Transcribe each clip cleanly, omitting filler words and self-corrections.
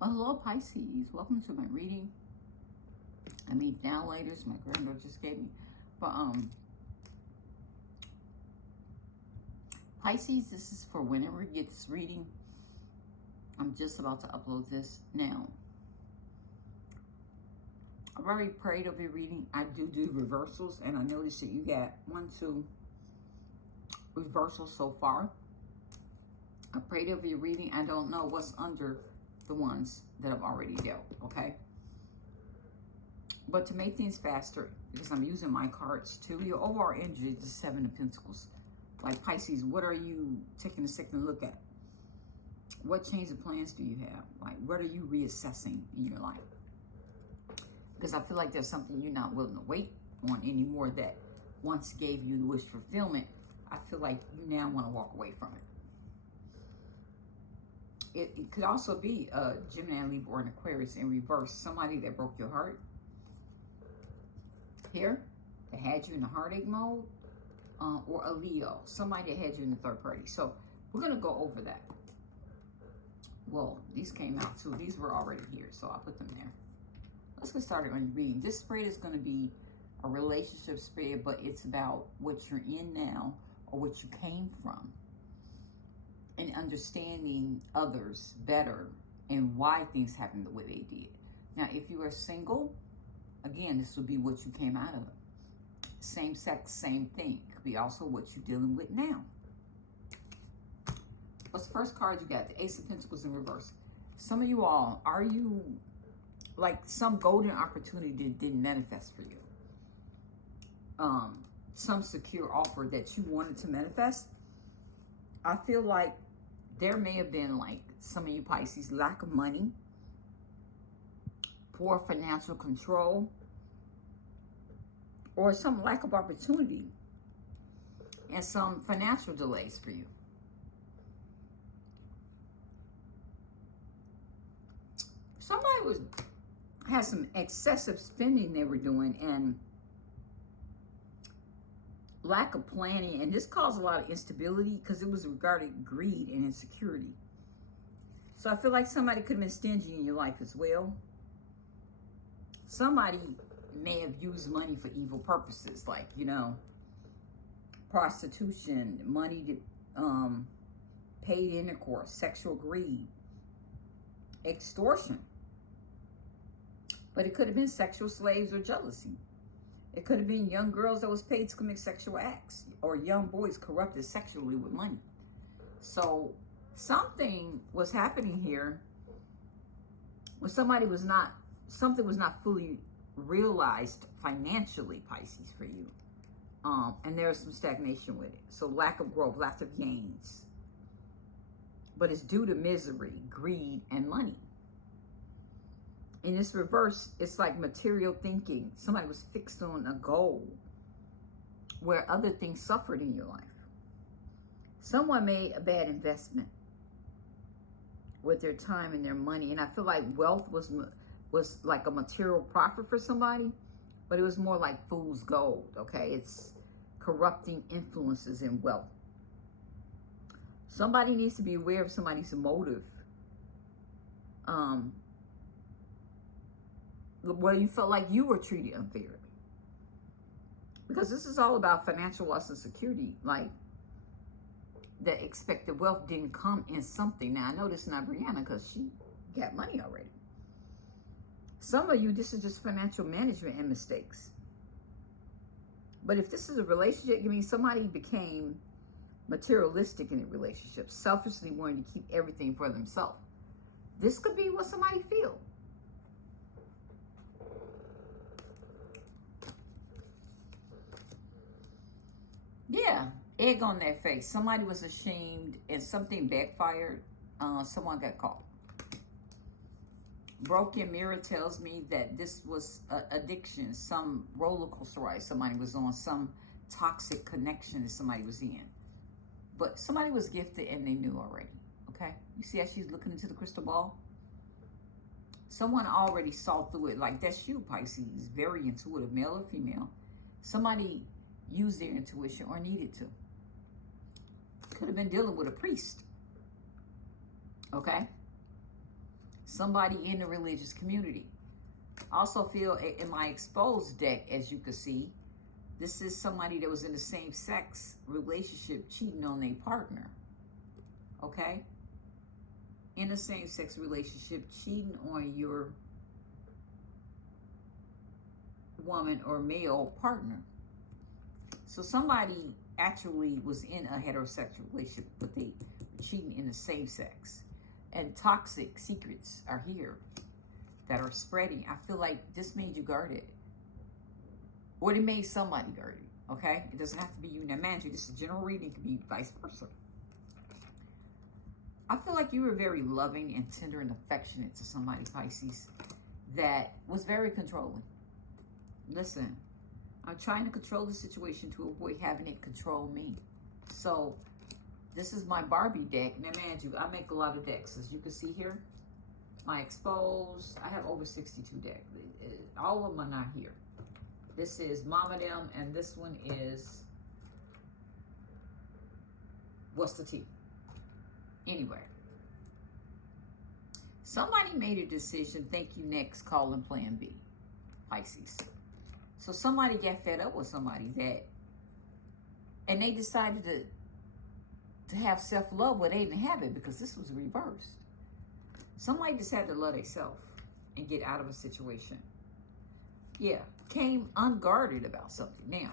Well, hello, Pisces. Welcome to my reading. I mean, downloaders. My granddaughter just gave me. But Pisces, this is for whenever you get this reading. I'm just about to upload this now. I've already prayed over your reading. I do reversals, and I noticed that you got 1, 2 reversals so far. I prayed over your reading. I don't know what's under the ones that I've already dealt, okay? But to make things faster, because I'm using my cards too, your overall energy is the 7 of Pentacles. Like Pisces, what are you taking a second look at? What change of plans do you have? Like, what are you reassessing in your life? Because I feel like there's something you're not willing to wait on anymore that once gave you the wish fulfillment. I feel like you now want to walk away from it. It could also be a Gemini, Libra, or an Aquarius in reverse. Somebody that broke your heart. Here, that had you in the heartache mode. Or a Leo. Somebody that had you in the third party. So, we're going to go over that. Well, these came out too. These were already here, so I'll put them there. Let's get started on reading. This spread is going to be a relationship spread, but it's about what you're in now or what you came from. And understanding others better and why things happen the way they did. Now, if you are single, again, this would be what you came out of. Same sex, same thing. Could be also what you're dealing with now. What's the first card you got? The Ace of Pentacles in reverse. Some of you all, are you like some golden opportunity that didn't manifest for you? Some secure offer that you wanted to manifest. I feel like there may have been, like, some of you Pisces, lack of money, poor financial control, or some lack of opportunity and some financial delays for you. Somebody had some excessive spending they were doing and lack of planning, and this caused a lot of instability because it was regarding greed and insecurity. So I feel like somebody could have been stingy in your life as well. Somebody may have used money for evil purposes, like, you know, prostitution, money to paid intercourse, sexual greed, extortion. But it could have been sexual slaves or jealousy. It could have been young girls that was paid to commit sexual acts, or young boys corrupted sexually with money. So something was happening here where something was not fully realized financially, Pisces, for you. And there's some stagnation with it. So lack of growth, lack of gains. But it's due to misery, greed, and money. In this reverse, it's like material thinking. Somebody was fixed on a goal where other things suffered in your life. Someone made a bad investment with their time and their money. And I feel like wealth was like a material profit for somebody, but it was more like fool's gold, okay? It's corrupting influences in wealth. Somebody needs to be aware of somebody's motive. Where you felt like you were treated unfairly. Because this is all about financial loss and security. Like, the expected wealth didn't come in something. Now, I know this is not Brianna because she got money already. Some of you, this is just financial management and mistakes. But if this is a relationship, you mean somebody became materialistic in a relationship, selfishly wanting to keep everything for themselves. This could be what somebody feels. Yeah, egg on their face. Somebody was ashamed and something backfired. Someone got caught. Broken mirror tells me that this was addiction, some roller coaster ride somebody was on, some toxic connection that somebody was in. But somebody was gifted and they knew already, okay? You see how she's looking into the crystal ball? Someone already saw through it. Like, that's you, Pisces. Very intuitive, male or female. Somebody used their intuition or needed to. Could have been dealing with a priest. Okay? somebody in the religious community. I also feel in my exposed deck, as you can see, this is somebody that was in the same-sex relationship cheating on their partner. Okay? In a same-sex relationship cheating on your woman or male partner. So somebody actually was in a heterosexual relationship, but they were cheating in the same sex. And toxic secrets are here that are spreading. I feel like this made you guarded. Or it made somebody guarded, okay? It doesn't have to be you. Now, mind you, this is general reading. It could be vice versa. I feel like you were very loving and tender and affectionate to somebody, Pisces, that was very controlling. Listen, I'm trying to control the situation to avoid having it control me. So this is my Barbie deck. Now, mind you, I make a lot of decks. As you can see here, my exposed, I have over 62 decks. All of them are not here. This is Mama Them, and this one is What's the Tea? Anyway, somebody made a decision. Thank you, next, calling plan B, Pisces. So somebody got fed up with somebody and they decided to have self-love where they didn't have it, because this was reversed. Somebody decided to love themselves and get out of a situation. Yeah, came unguarded about something. Now,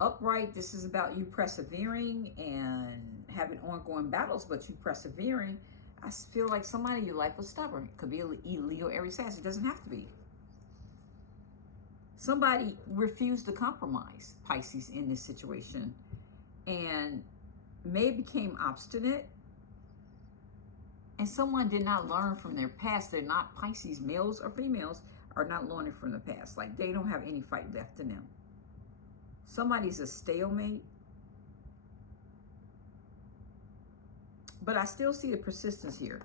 upright, this is about you persevering and having ongoing battles, but you persevering. I feel like somebody in your life was stubborn. It could be a Leo, Aries, Sagittarius. It doesn't have to be. Somebody refused to compromise, Pisces, in this situation, and maybe became obstinate. And someone did not learn from their past. They're not Pisces, males or females, are not learning from the past. Like, they don't have any fight left in them. Somebody's a stalemate. But I still see the persistence here.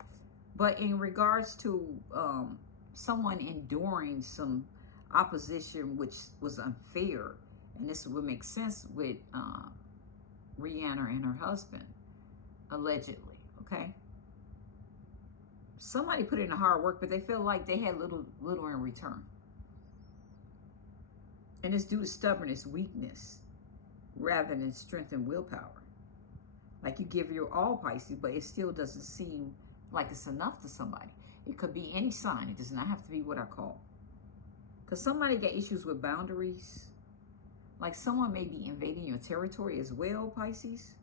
But in regards to someone enduring some opposition which was unfair, and this would make sense with Rihanna and her husband, allegedly, okay? Somebody put in the hard work, but they feel like they had little in return. And it's due to stubbornness, weakness, rather than strength and willpower. Like, you give your all, Pisces, but it still doesn't seem like it's enough to somebody. It could be any sign. It does not have to be what I call. Because somebody got issues with boundaries. Like, someone may be invading your territory as well, Pisces.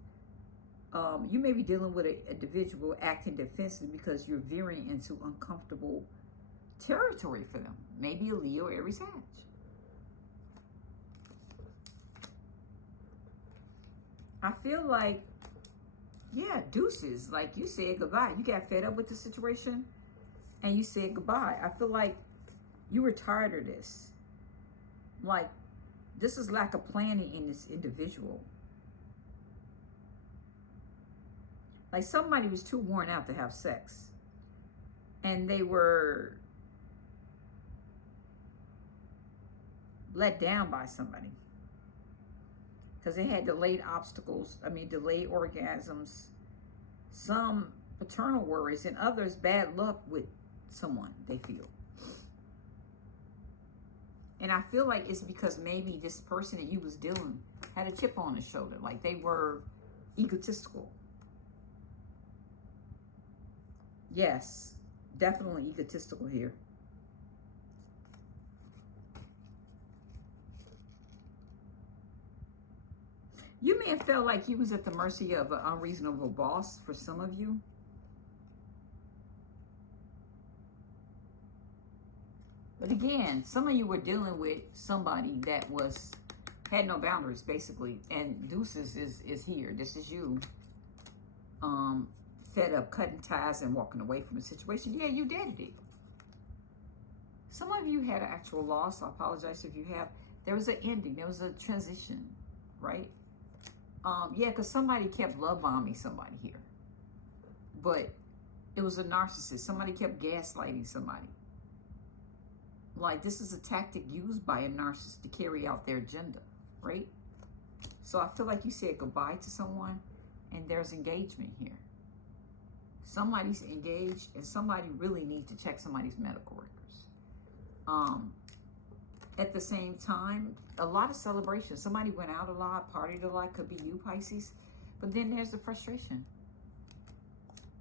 You may be dealing with an individual acting defensively because you're veering into uncomfortable territory for them. Maybe a Leo, Aries, Sag. I feel like, yeah, deuces. Like, you said goodbye. You got fed up with the situation and you said goodbye. I feel like you were tired of this. Like, this is lack of planning in this individual. Like, somebody was too worn out to have sex. And they were let down by somebody. Because they had delayed delayed orgasms. Some paternal worries, and others bad luck with someone, they feel. And I feel like it's because maybe this person that you was dealing had a chip on his shoulder. Like, they were egotistical. Yes, definitely egotistical here. You may have felt like you was at the mercy of an unreasonable boss for some of you. But again, some of you were dealing with somebody that had no boundaries, basically. And deuces is here. This is you. Fed up, cutting ties and walking away from a situation. Yeah, you did it. Some of you had an actual loss. I apologize if you have. There was an ending. There was a transition, right? Yeah, because somebody kept love bombing somebody here. But it was a narcissist. Somebody kept gaslighting somebody. Like, this is a tactic used by a narcissist to carry out their agenda, right? So I feel like you said goodbye to someone and there's engagement here. Somebody's engaged, and somebody really needs to check somebody's medical records. At the same time, a lot of celebration. Somebody went out a lot, partied a lot. Could be you, Pisces. But then there's the frustration.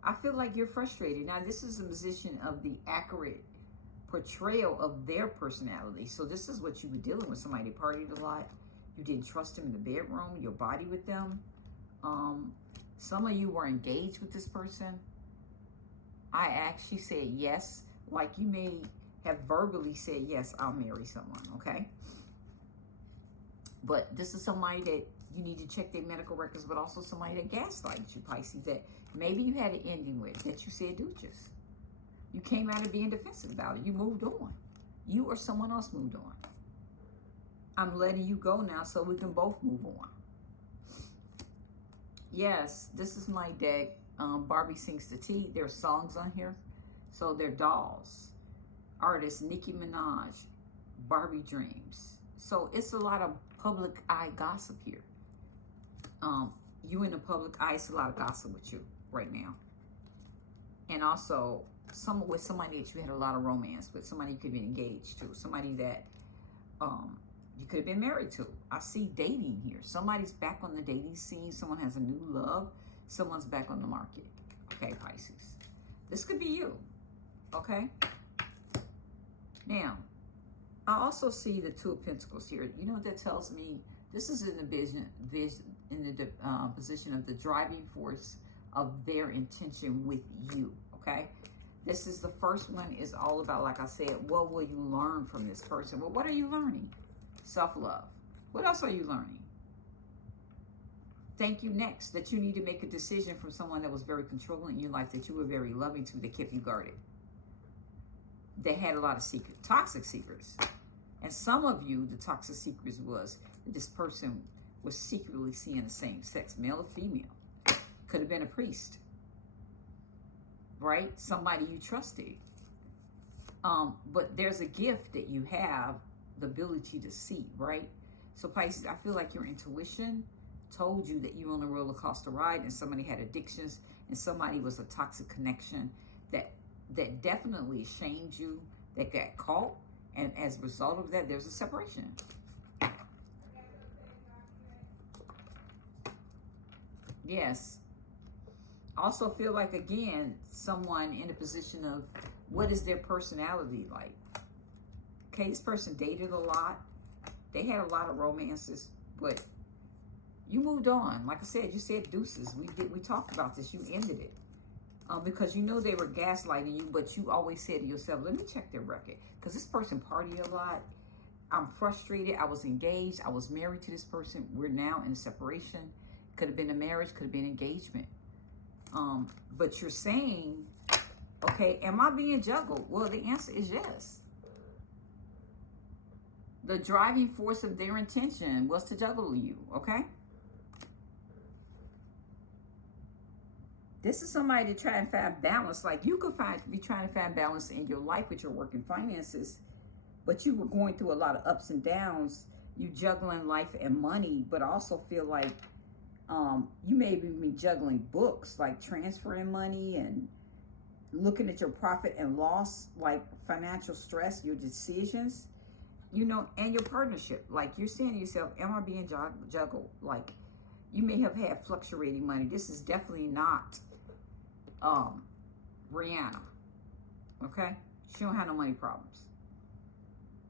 I feel like you're frustrated. Now, this is a position of the accurate portrayal of their personality. So this is what you were dealing with. Somebody partied a lot. You didn't trust them in the bedroom, your body with them. Some of you were engaged with this person. I actually said yes. Like you may have verbally said, yes, I'll marry someone, okay? But this is somebody that you need to check their medical records, but also somebody that gaslights you, Pisces, that maybe you had an ending with, that you said dooches. You came out of being defensive about it. You moved on. You or someone else moved on. I'm letting you go now so we can both move on. Yes, this is my deck. Barbie Sings the Tea. There's songs on here. So they're dolls. Artist Nicki Minaj. Barbie Dreams. So it's a lot of public eye gossip here. You in the public eye, it's a lot of gossip with you right now. And also with somebody that you had a lot of romance with. Somebody you could be engaged to. Somebody that you could have been married to. I see dating here. Somebody's back on the dating scene. Someone has a new love. Someone's back on the market. Okay, Pisces. This could be you. Okay? Now, I also see the Two of Pentacles here. You know what that tells me? This is in the position of the driving force of their intention with you. Okay? This is the first one is all about, like I said, what will you learn from this person? Well, what are you learning? Self-love. What else are you learning? Thank you next. That you need to make a decision from someone that was very controlling in your life, that you were very loving to, that kept you guarded. They had a lot of toxic secrets. And some of you, the toxic secrets was that this person was secretly seeing the same sex, male or female. Could have been a priest. Right? Somebody you trusted. But there's a gift that you have, the ability to see, right? So Pisces, I feel like your intuition told you that you're on a roller coaster ride and somebody had addictions and somebody was a toxic connection that definitely shamed you, that got caught, and as a result of that, there's a separation. Yes. Also feel like, again, someone in a position of what is their personality like? Okay, this person dated a lot. They had a lot of romances, but you moved on. Like I said, you said deuces. We talked about this. You ended it. Because you know they were gaslighting you, but you always said to yourself, let me check their record. Because this person partied a lot. I'm frustrated. I was engaged. I was married to this person. We're now in a separation. Could have been a marriage. Could have been engagement. But you're saying, okay, am I being juggled? Well, the answer is yes. The driving force of their intention was to juggle you, okay? This is somebody to try and find balance. Like you could be trying to find balance in your life with your work and finances, but you were going through a lot of ups and downs. You juggling life and money, but also feel like you may be juggling books, like transferring money and looking at your profit and loss, like financial stress, your decisions, you know, and your partnership. Like you're saying to yourself, am I being juggled? Like you may have had fluctuating money. This is definitely not Rihanna, okay? She don't have no money problems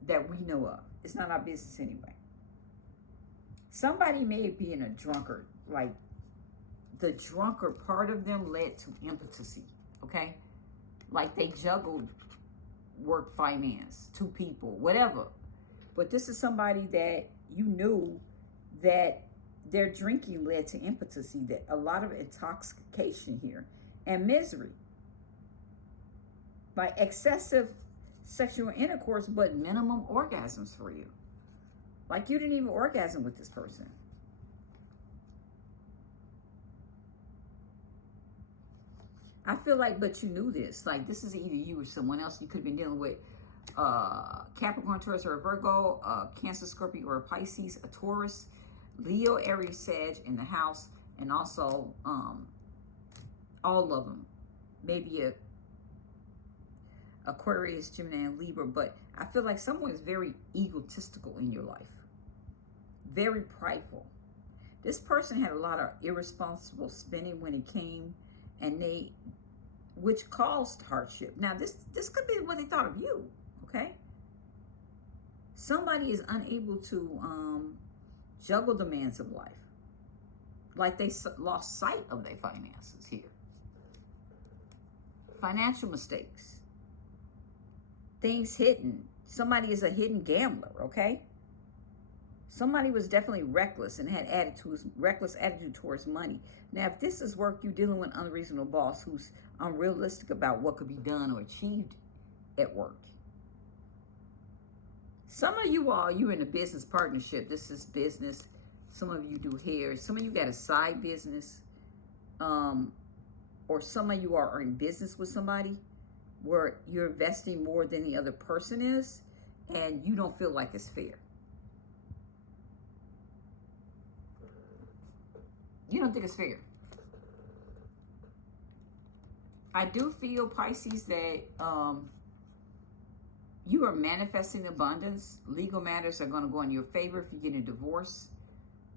that we know of. It's not our business anyway. Somebody may be in a drunkard, like the drunkard part of them led to impotency, okay? Like they juggled work, finance, two people, whatever. But this is somebody that you knew that their drinking led to impotency, that a lot of intoxication here and misery. Like excessive sexual intercourse, but minimum orgasms for you. Like you didn't even orgasm with this person. I feel like, but you knew this. Like this is either you or someone else. You could have been dealing with Capricorn, Taurus, or a Virgo, Cancer, Scorpio, or a Pisces, a Taurus, Leo, Aries, Sag in the house, and also all of them. maybe a Aquarius, Gemini, and Libra, but I feel like someone is very egotistical in your life. Very prideful. This person had a lot of irresponsible spending when it came, and which caused hardship. Now, this could be what they thought of you, okay? Somebody is unable to juggle the demands of life. Like they lost sight of their finances here. Financial mistakes. Things hidden. Somebody is a hidden gambler, okay? Somebody was definitely reckless and had reckless attitude towards money. Now, if this is work, you're dealing with an unreasonable boss who's unrealistic about what could be done or achieved at work. Some of you all, you're in a business partnership. This is business. Some of you do hair. Some of you got a side business. Or some of you are in business with somebody where you're investing more than the other person is, and you don't feel like it's fair. You don't think it's fair. I do feel, Pisces, that you are manifesting abundance. Legal matters are going to go in your favor if you get a divorce.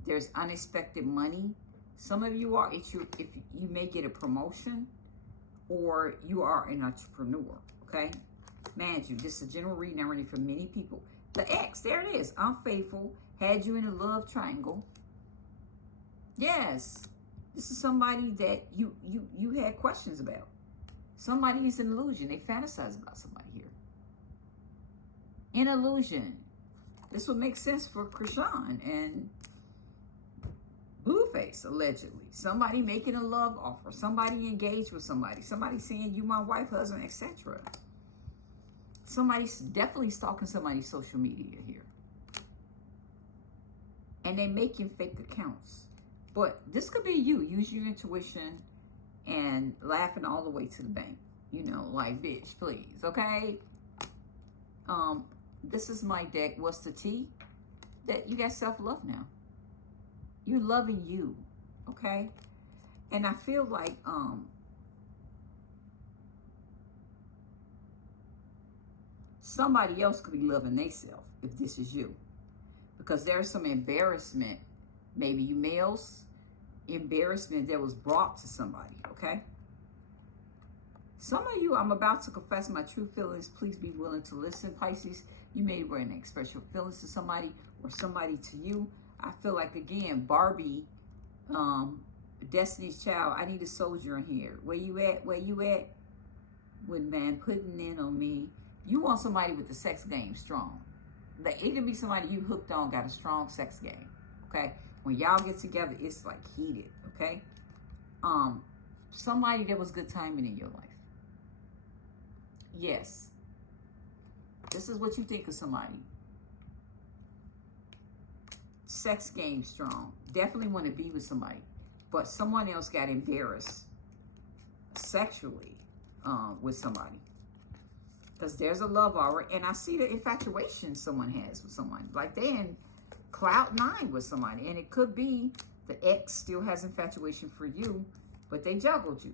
There's unexpected money. Some of you are, if you may get a promotion, or you are an entrepreneur, okay? Mind you, this is a general reading. I'm reading for many people. The ex, there it is, unfaithful, had you in a love triangle. Yes, this is somebody that you had questions about. Somebody is an illusion. They fantasize about somebody here. An illusion. This would make sense for Krishan and Blueface, allegedly. Somebody making a love offer. Somebody engaged with somebody. Somebody saying, you my wife, husband, etc. Somebody's definitely stalking somebody's social media here. And they making fake accounts. But this could be you. Use your intuition and laughing all the way to the bank. You know, like, bitch, please, okay? This is my deck. What's the tea? That you got self-love now. You're loving you, okay? And I feel like somebody else could be loving themselves if this is you. Because there's some embarrassment, maybe you males, embarrassment that was brought to somebody, okay? Some of you, I'm about to confess my true feelings. Please be willing to listen, Pisces. You may want to express your feelings to somebody or somebody to you. I feel like, again, Barbie, Destiny's Child, I need a soldier in here. Where you at? Where you at? When man putting in on me. You want somebody with the sex game strong. Like, it could be somebody you hooked on, got a strong sex game, okay? When y'all get together, it's like heated, okay? Somebody that was good timing in your life. Yes. This is what you think of somebody. Sex game strong. Definitely want to be with somebody. But someone else got embarrassed sexually with somebody. Because there's a love aura. And I see the infatuation someone has with someone. Like they're in cloud 9 with somebody. And it could be the ex still has infatuation for you, but they juggled you.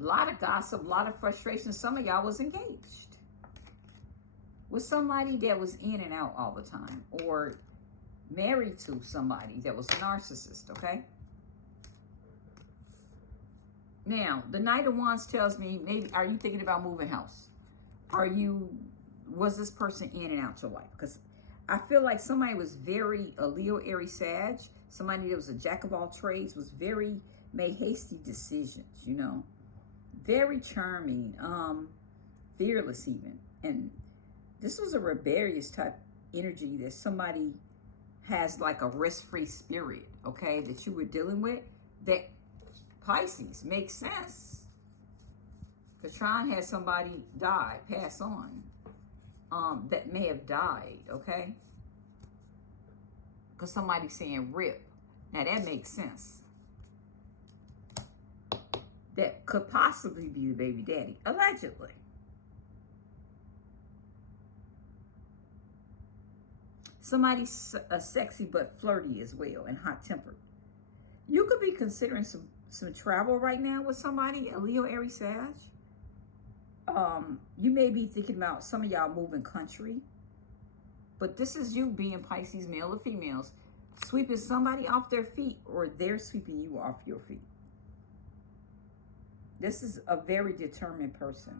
A lot of gossip, a lot of frustration. Some of y'all was engaged with somebody that was in and out all the time, or married to somebody that was a narcissist, okay? Now, the Knight of Wands tells me, maybe, are you thinking about moving house? Was this person in and out your life? Because I feel like somebody was very, a Leo, Aries, Sag, somebody that was a jack of all trades, made hasty decisions, you know? Very charming, fearless even. And this was a rebellious type energy that somebody has like a risk-free spirit, okay, that you were dealing with. That Pisces makes sense. Katron had somebody die, pass on, that may have died, okay? Because somebody's saying rip. Now that makes sense. That could possibly be the baby daddy, allegedly. Somebody's sexy but flirty as well and hot-tempered. You could be considering some travel right now with somebody, a Leo, Aries, Sag. You may be thinking about some of y'all moving country. But this is you being Pisces, male or females, sweeping somebody off their feet, or they're sweeping you off your feet. This is a very determined person.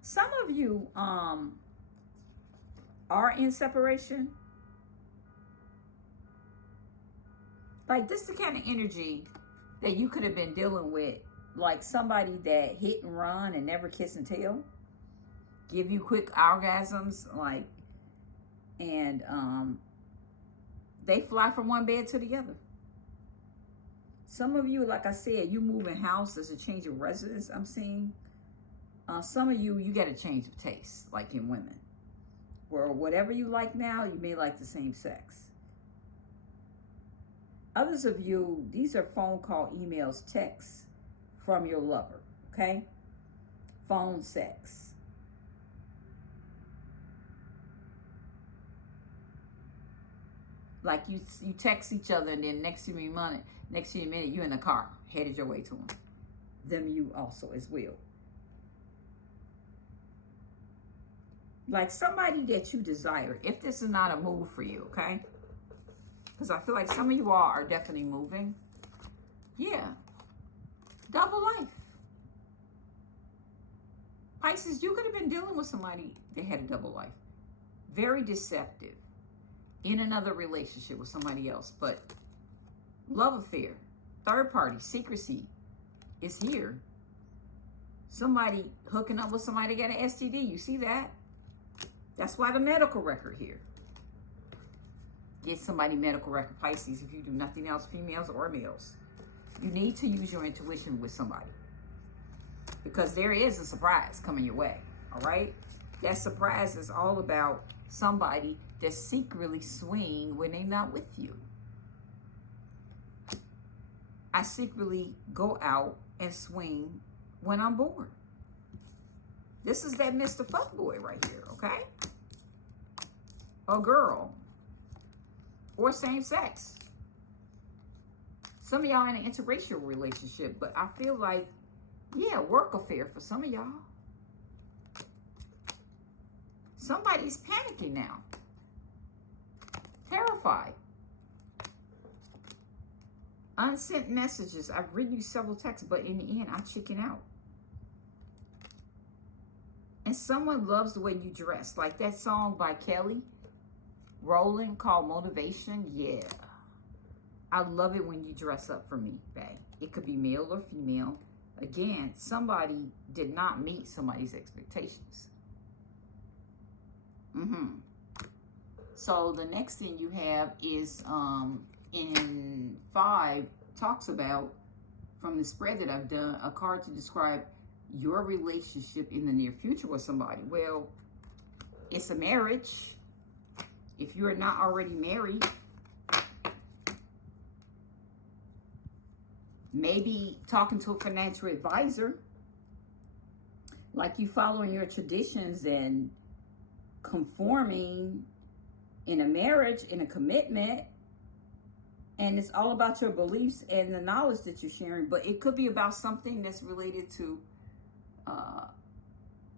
Some of you are in separation. Like, this is the kind of energy that you could have been dealing with, like somebody that hit and run and never kiss and tell. Give you quick orgasms, like, and they fly from one bed to the other. Some of you, like I said, you moving house, there's a change of residence I'm seeing. Some of you got a change of taste, like in women. Or whatever you like now, you may like the same sex. Others of you, these are phone call, emails, texts from your lover, okay? Phone sex. Like you text each other, and then next minute, you're in the car, headed your way to them. Them you also as well. Like somebody that you desire, if this is not a move for you, okay? Because I feel like some of you all are definitely moving. Yeah. Double life. Pisces, you could have been dealing with somebody that had a double life. Very deceptive. In another relationship with somebody else. But love affair, third party, secrecy is here. Somebody hooking up with somebody that got an STD. You see that? That's why the medical record here. Get somebody medical record, Pisces, if you do nothing else, females or males. You need to use your intuition with somebody. Because there is a surprise coming your way, all right? That surprise is all about somebody that secretly swing when they're not with you. I secretly go out and swing when I'm bored. This is that Mr. Fuckboy right here, okay? A girl. Or same sex. Some of y'all in an interracial relationship, but I feel like, yeah, work affair for some of y'all. Somebody's panicking now. Terrified. Unsent messages. I've written you several texts, but in the end, I chicken out. And someone loves the way you dress. Like that song by Kelly Rowland called Motivation. Yeah. I love it when you dress up for me, babe. It could be male or female. Again, somebody did not meet somebody's expectations. So the next thing you have is in 5 talks about, from the spread that I've done, a card to describe your relationship in the near future with somebody. Well, it's a marriage. If you are not already married, maybe talking to a financial advisor, like you following your traditions and conforming in a marriage, in a commitment, and it's all about your beliefs and the knowledge that you're sharing. But it could be about something that's related to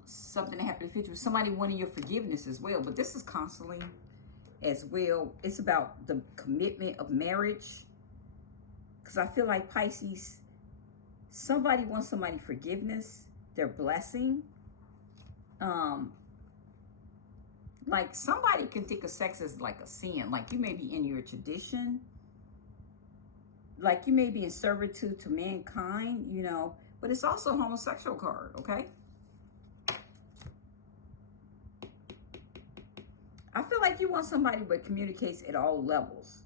something that happened in the future. Somebody wanting your forgiveness as well. But this is counseling as well. It's about the commitment of marriage. Because I feel like Pisces, somebody wants somebody forgiveness, their blessing. Like somebody can think of sex as like a sin. Like you may be in your tradition. Like you may be in servitude to mankind, you know. But it's also a homosexual card, okay? I feel like you want somebody that communicates at all levels.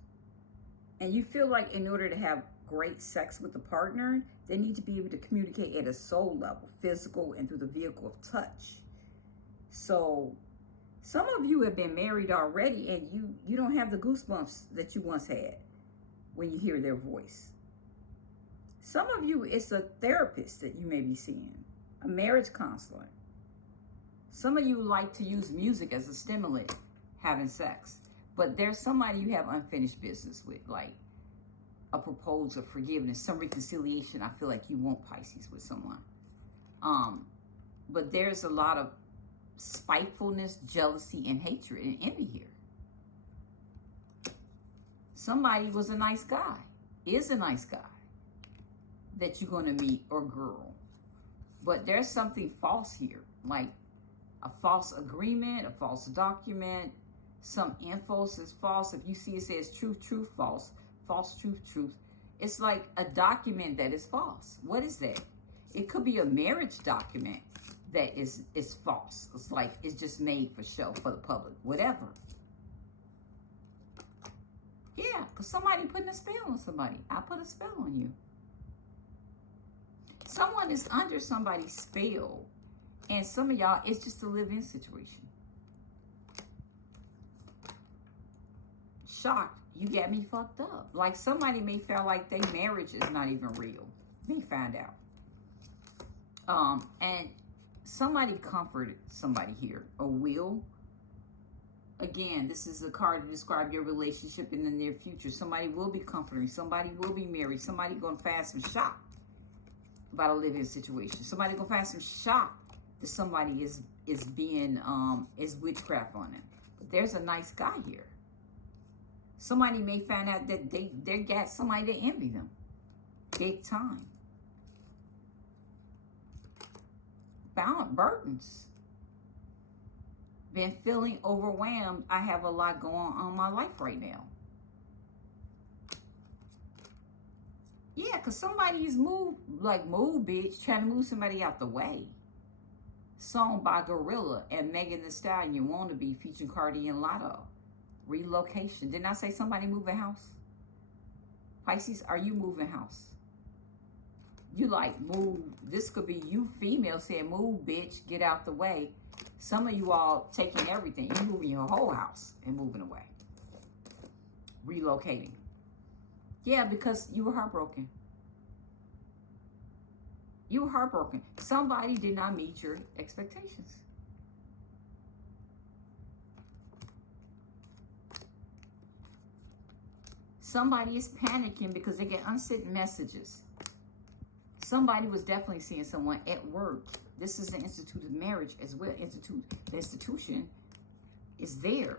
And you feel like in order to have great sex with a partner, they need to be able to communicate at a soul level, physical and through the vehicle of touch. So some of you have been married already and you don't have the goosebumps that you once had when you hear their voice. Some of you, it's a therapist that you may be seeing, a marriage counselor. Some of you like to use music as a stimulant, having sex. But there's somebody you have unfinished business with, like a proposal of forgiveness, some reconciliation. I feel like you want, Pisces, with someone. But there's a lot of spitefulness, jealousy, and hatred and envy here. Somebody was a nice guy, is a nice guy that you're going to meet, or girl. But there's something false here, like a false agreement, a false document, some info is false. If you see it says truth, truth, false, false, truth, truth. It's like a document that is false. What is that? It could be a marriage document that is false. It's like it's just made for show, for the public, whatever. Yeah, because somebody putting a spell on somebody. I put a spell on you. Someone is under somebody's spell, and some of y'all, it's just a live-in situation. Shocked, you got me fucked up. Like somebody may feel like their marriage is not even real. They find out. And somebody comforted somebody here, or will. Again, this is a card to describe your relationship in the near future. Somebody will be comforting. Somebody will be married. Somebody going to find some shock about a living situation. Somebody going to find some shock that somebody is being, is witchcraft on them. But there's a nice guy here. Somebody may find out that they got somebody to envy them. Big time. Bound burdens. Been feeling overwhelmed. I have a lot going on in my life right now. Yeah, because somebody's moved, like move, bitch, trying to move somebody out the way. Song by Gorilla and Megan Thee Stallion, Wannabe, featuring Cardi and Lotto. Relocation. Didn't I say somebody moving house? Pisces, are you moving house? You like move. This could be you female saying, move, bitch, get out the way. Some of you all taking everything. You're moving your whole house and moving away. Relocating. Yeah, because you were heartbroken. You were heartbroken. Somebody did not meet your expectations. Somebody is panicking because they get unsent messages. Somebody was definitely seeing someone at work. This is the institute of marriage as well. The institution is there.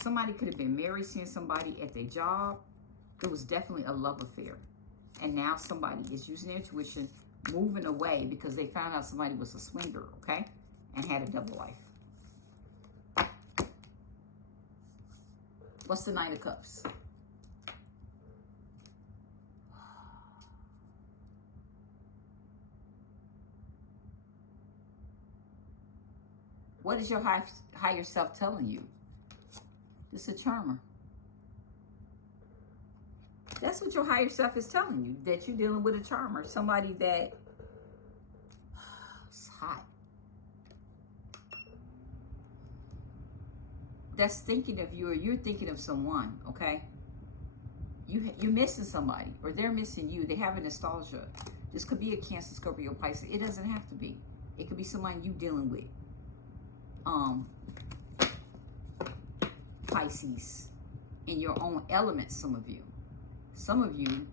Somebody could have been married, seeing somebody at their job. It was definitely a love affair. And now somebody is using their intuition, moving away because they found out somebody was a swinger, okay? And had a double life. What's the Nine of Cups? What is your higher self telling you? This is a charmer. That's what your higher self is telling you, that you're dealing with a charmer, somebody that is hot. That's thinking of you, or you're thinking of someone, okay? You're missing somebody, or they're missing you. They have a nostalgia. This could be a Cancer, Scorpio, Pisces. It doesn't have to be. It could be someone you dealing with. Pisces, in your own element, some of you. Some of you,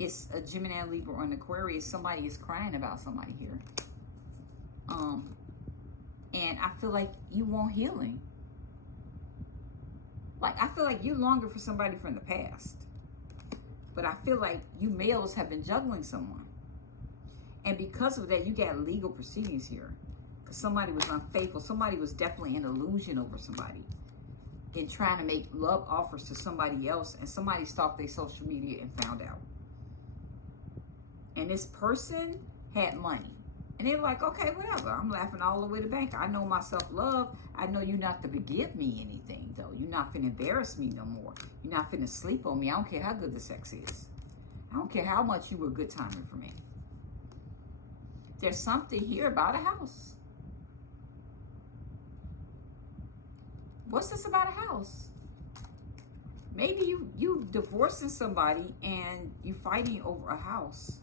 it's a Gemini, Libra, or an Aquarius. Somebody is crying about somebody here. And I feel like you want healing. Like, I feel like you're longing for somebody from the past. But I feel like you males have been juggling someone. And because of that, you got legal proceedings here. Somebody was unfaithful. Somebody was definitely an illusion over somebody in trying to make love offers to somebody else, and somebody stalked their social media and found out. And this person had money, and they were like, okay, whatever. I'm laughing all the way to the bank. I know my self-love. I know you're not to give me anything, though. You're not finna embarrass me no more. You're not finna sleep on me. I don't care how good the sex is. I don't care how much you were good timing for me. There's something here about a house. What's this about a house? Maybe you divorcing somebody and you fighting over a house.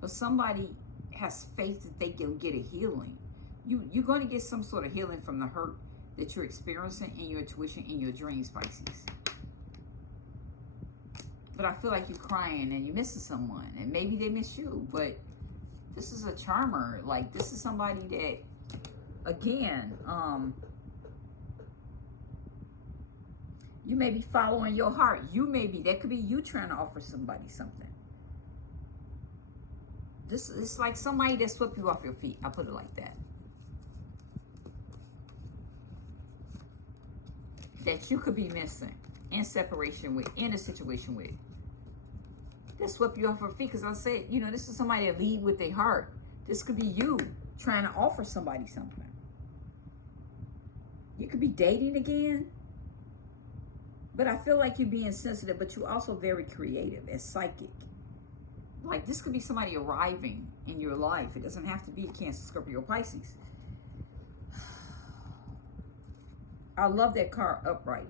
But somebody has faith that they can get a healing. You're going to get some sort of healing from the hurt that you're experiencing in your intuition, in your dreams, Pisces. But I feel like you're crying and you're missing someone, and maybe they miss you, but this is a charmer. Like, this is somebody that, again, you may be following your heart. That could be you trying to offer somebody something. It's like somebody that swept you off your feet. I'll put it like that. That you could be missing, in separation with, in a situation with. That swept you off your feet, because I said, you know, this is somebody that lead with their heart. This could be you trying to offer somebody something. You could be dating again. But I feel like you're being sensitive, but you're also very creative and psychic. Like, this could be somebody arriving in your life. It doesn't have to be Cancer, Scorpio, Pisces. I love that card upright.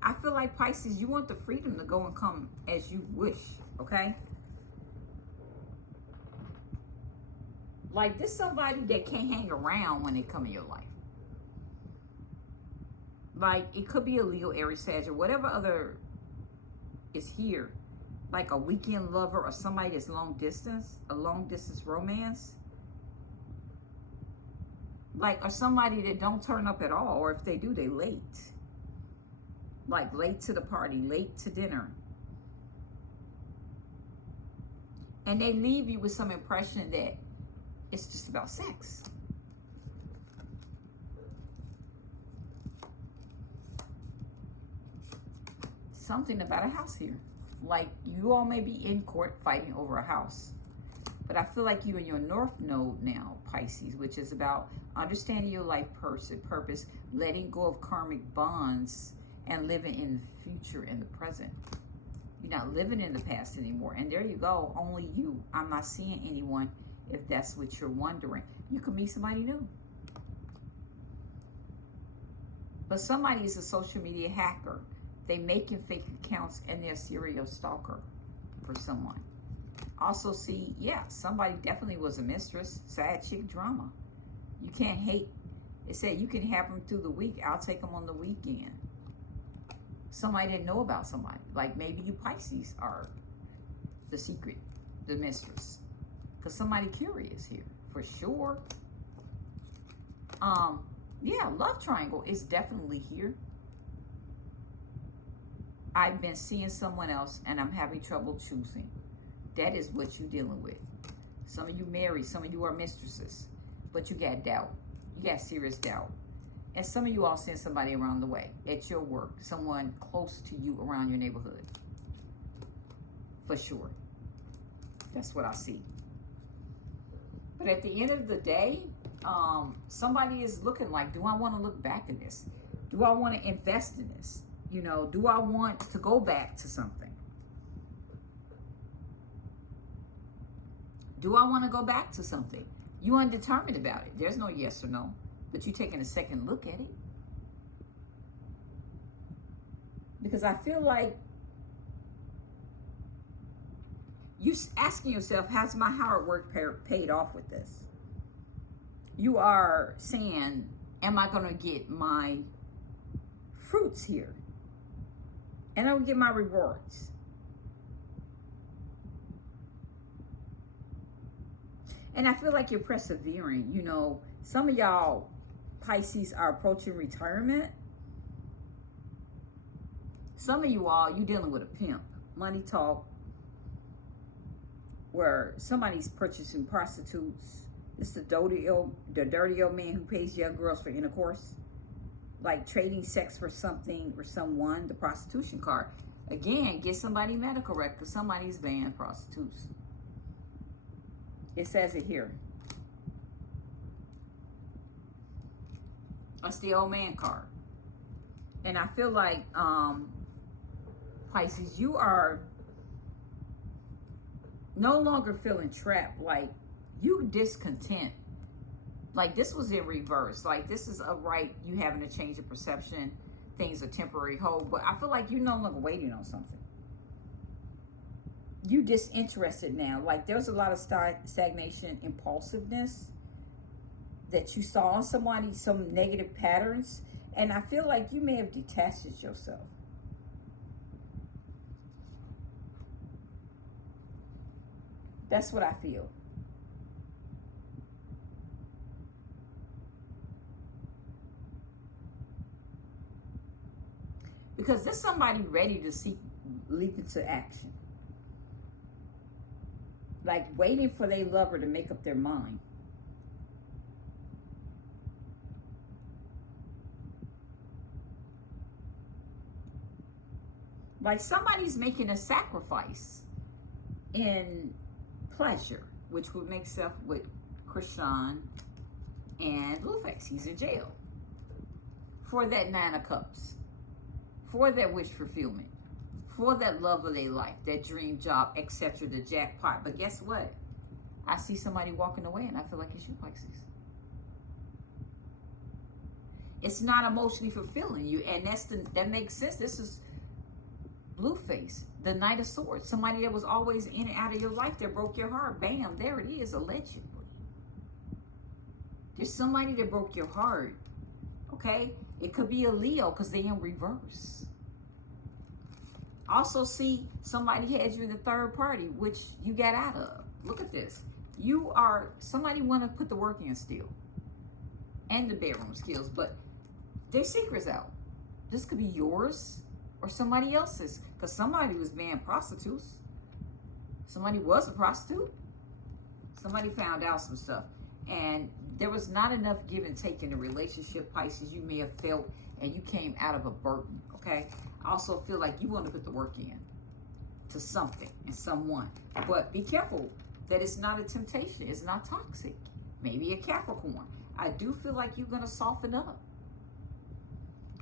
I feel like, Pisces, you want the freedom to go and come as you wish, okay? Like, this somebody that can't hang around when they come in your life. Like, it could be a Leo, Aries, Sag, or whatever other is here. Like a weekend lover or somebody that's long distance, a long distance romance. Like, or somebody that don't turn up at all, or if they do, they late. Like, late to the party, late to dinner. And they leave you with some impression that it's just about sex. Something about a house here. Like, you all may be in court fighting over a house. But I feel like you're in your North Node now, Pisces, which is about understanding your life purpose, letting go of karmic bonds, and living in the future and the present. You're not living in the past anymore. And there you go, only you. I'm not seeing anyone, if that's what you're wondering. You could meet somebody new. But somebody is a social media hacker. They making fake accounts, and they're a serial stalker for someone. Also see, yeah, somebody definitely was a mistress. Sad chick drama. You can't hate. It said you can have them through the week. I'll take them on the weekend. Somebody didn't know about somebody. Like, maybe you Pisces are the secret, the mistress. Because somebody curious here, for sure. Yeah, love triangle is definitely here. I've been seeing someone else and I'm having trouble choosing. That is what you're dealing with. Some of you married, some of you are mistresses, but you got doubt. You got serious doubt. And some of you all seeing somebody around the way, at your work, someone close to you around your neighborhood. For sure. That's what I see. But at the end of the day, somebody is looking like, do I want to look back in this? Do I want to invest in this? You know, do I want to go back to something? Do I want to go back to something? You undetermined about it. There's no yes or no, but you're taking a second look at it. Because I feel like you asking yourself, how's my hard work paid off with this? You are saying, am I going to get my fruits here? And I will get my rewards. And I feel like you're persevering. You know, some of y'all Pisces are approaching retirement. Some of you all, you're dealing with a pimp. Money talk. Where somebody's purchasing prostitutes. It's the dirty old man who pays young girls for intercourse. Like trading sex for something or someone, the prostitution card. Again, get somebody medical record because somebody's banned prostitutes. It says it here. That's the old man card. And I feel like, Pisces, you are no longer feeling trapped. Like, you discontent. Like, this was in reverse. Like, this is a right, you having a change of perception. Things are temporary hold. But I feel like you're no longer waiting on something. You disinterested now. Like, there's a lot of stagnation, impulsiveness. that you saw in somebody, some negative patterns. And I feel like you may have detached yourself. That's what I feel. Because there's somebody ready to leap into action. Like waiting for their lover to make up their mind. Like somebody's making a sacrifice in pleasure, which would make sense with Krishan and Blueface. He's in jail for that 9 of Cups, for that wish fulfillment, for that love of their life, that dream job, etc., the jackpot. But guess what? I see somebody walking away and I feel like it's you, Pisces. It's not emotionally fulfilling you, and that makes sense. This is Blueface, the Knight of Swords. Somebody that was always in and out of your life that broke your heart. Bam, there it is, allegedly. There's somebody that broke your heart, okay? It could be a Leo because they're in reverse. Also see somebody had you in the third party, which you got out of. Look at this. Somebody want to put the work in still. And the bedroom skills, but their secret's out. This could be yours or somebody else's, because somebody was being prostitutes. Somebody was a prostitute. Somebody found out some stuff. And there was not enough give and take in the relationship, Pisces. You may have felt, and you came out of a burden, okay? I also feel like you want to put the work in to something and someone. But be careful that it's not a temptation. It's not toxic. Maybe a Capricorn. I do feel like you're going to soften up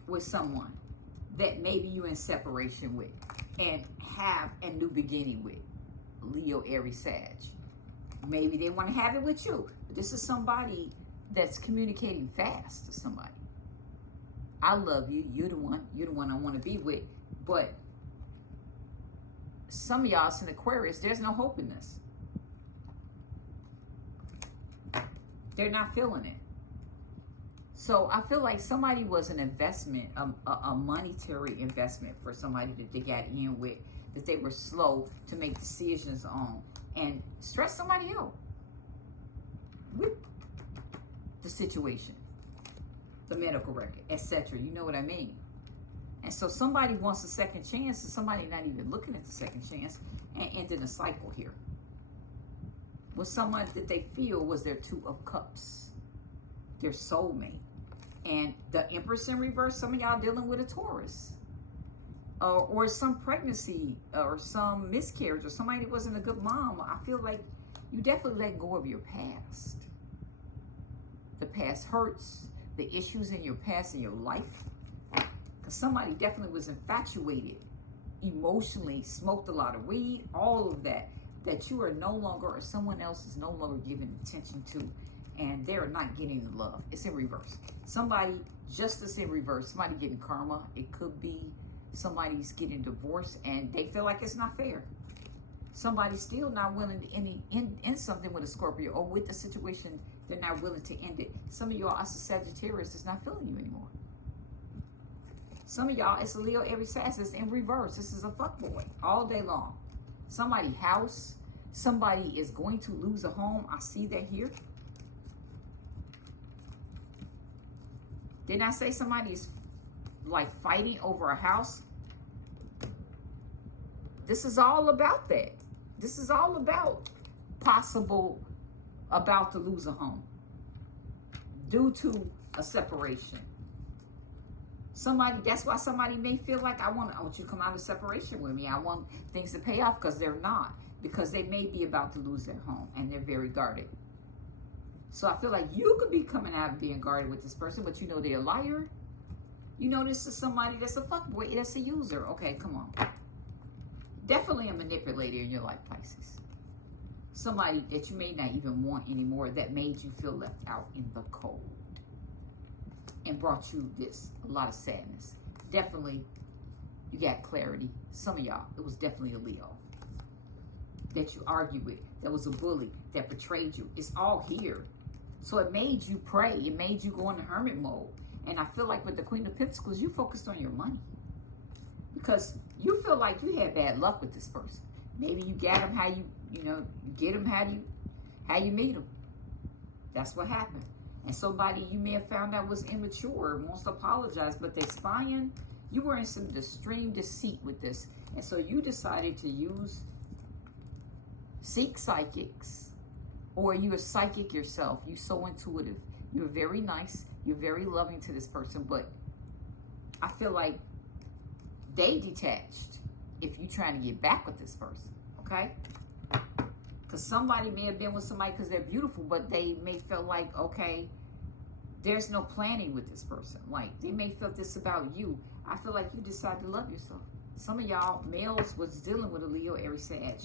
with someone that maybe you're in separation with and have a new beginning with. Leo, Aries, Sag. Maybe they want to have it with you. But this is somebody that's communicating fast to somebody. I love you. You're the one I want to be with. But some of y'all in Aquarius, there's no hope in this. They're not feeling it. So I feel like somebody was an investment, a monetary investment for somebody that they got in with, that they were slow to make decisions on and stress somebody out with the situation, the medical record, etc. You know what I mean? And so somebody wants a second chance and somebody not even looking at the second chance and ending a cycle here with someone that they feel was their 2 of Cups, their soulmate. And the Empress in reverse, some of y'all dealing with a Taurus. Or some pregnancy or some miscarriage or somebody that wasn't a good mom. I feel like you definitely let go of your past. The past hurts, the issues in your past in your life. Because somebody definitely was infatuated emotionally, smoked a lot of weed, all of that you are no longer, or someone else is no longer giving attention to. And they're not getting the love. It's in reverse. Somebody, justice in reverse. Somebody getting karma. It could be somebody's getting divorced and they feel like it's not fair. Somebody's still not willing to end something with a Scorpio, or with the situation, they're not willing to end it. Some of y'all, it's a Sagittarius that's not feeling you anymore. Some of y'all, it's a Leo, Aries, Sag. It's in reverse. This is a fuckboy all day long. Somebody's house. Somebody is going to lose a home. I see that here. Didn't I say somebody's like fighting over a house? This is all about that. This is all about about to lose a home due to a separation. That's why somebody may feel like I want you to come out of separation with me. I want things to pay off, because they're not. Because they may be about to lose their home and they're very guarded. So I feel like you could be coming out and being guarded with this person, but you know they're a liar. You know this is somebody that's a fuckboy, that's a user. Okay, come on. Definitely a manipulator in your life, Pisces. Somebody that you may not even want anymore, that made you feel left out in the cold and brought you a lot of sadness. Definitely, you got clarity. Some of y'all, it was definitely a Leo that you argued with, that was a bully, that betrayed you. It's all here. So it made you pray. It made you go into hermit mode. And I feel like with the Queen of Pentacles, you focused on your money. Because you feel like you had bad luck with this person. Maybe you got them how you get them how you meet them. That's what happened. And somebody you may have found out was immature, wants to apologize, but they're spying. You were in some extreme deceit with this. And so you decided to seek psychics, or you're a psychic yourself. You're so intuitive. You're very nice. You're very loving to this person, but I feel like they detached if you're trying to get back with this person, okay? Because somebody may have been with somebody because they're beautiful, but they may feel like, okay, there's no planning with this person. Like, they may feel this about you. I feel like you decided to love yourself. Some of y'all males was dealing with a Leo, Aries, Sag,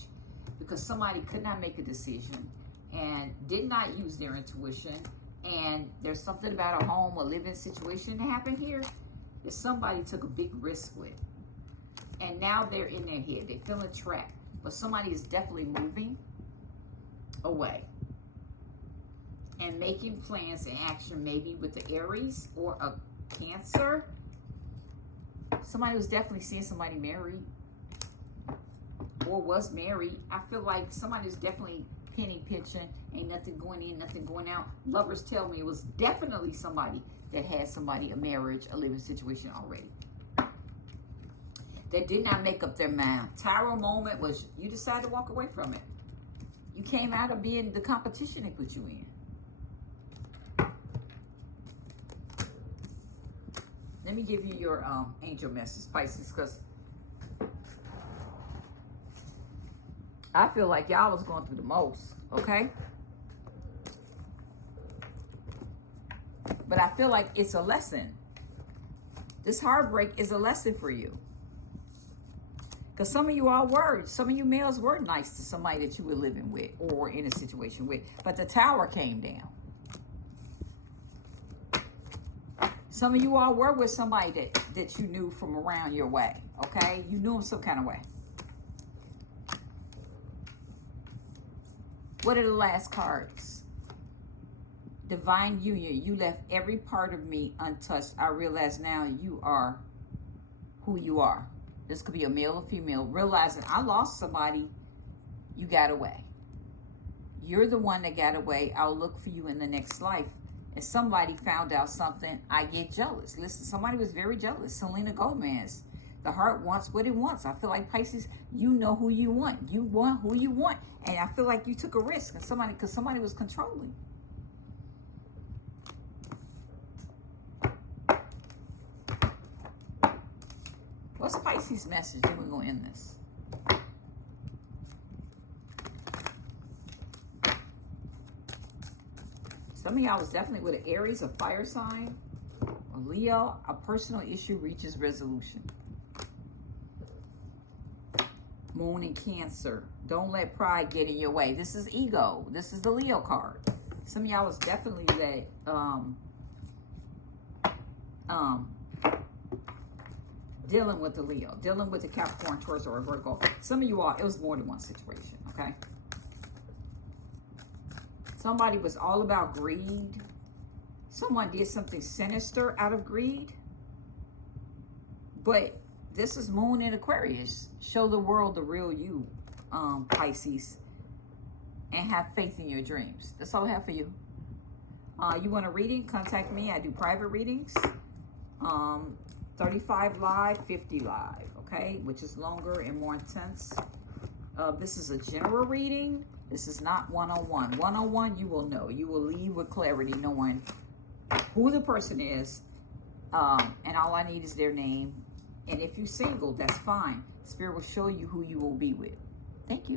because somebody could not make a decision and did not use their intuition. And there's something about a home, a living situation that happened here that somebody took a big risk with. And now they're in their head. They're feeling trapped. But somebody is definitely moving away and making plans and action, maybe with the Aries or a Cancer. Somebody was definitely seeing somebody married or was married. I feel like somebody's definitely penny pinching. Ain't nothing going in, nothing going out. Lovers tell me it was definitely somebody that had somebody, a marriage, a living situation already. They did not make up their mind. Tarot moment was you decided to walk away from it. You came out of being the competition they put you in. Let me give you your angel message, Pisces, because I feel like y'all was going through the most, okay? But I feel like it's a lesson. This heartbreak is a lesson for you. Because some of you males were nice to somebody that you were living with or in a situation with. But the tower came down. Some of you all were with somebody that you knew from around your way, okay? You knew them some kind of way. What are the last cards? Divine union. You left every part of me untouched. I realize now you are who you are. This could be a male or female. Realizing I lost somebody, you got away. You're the one that got away. I'll look for you in the next life. And somebody found out something, I get jealous. Listen, somebody was very jealous. Selena Gomez. The heart wants what it wants. I feel like Pisces, you know who you want. You want who you want. And I feel like you took a risk and because somebody was controlling. What's Pisces' message? Then we're going to end this. Some of y'all was definitely with an Aries, a fire sign, a Leo. A personal issue reaches resolution. Moon and Cancer. Don't let pride get in your way. This is ego. This is the Leo card. Some of y'all was definitely dealing with the Leo, dealing with the Capricorn, Taurus, or a Virgo. Some of you all, it was more than one situation, okay? Somebody was all about greed. Someone did something sinister out of greed. But this is Moon in Aquarius. Show the world the real you, Pisces. And have faith in your dreams. That's all I have for you. You want a reading? Contact me. I do private readings. 35 live, 50 live, okay? Which is longer and more intense. This is a general reading. This is not one-on-one. One-on-one, you will know. You will leave with clarity knowing who the person is. And all I need is their name. And if you're single, that's fine. Spirit will show you who you will be with. Thank you.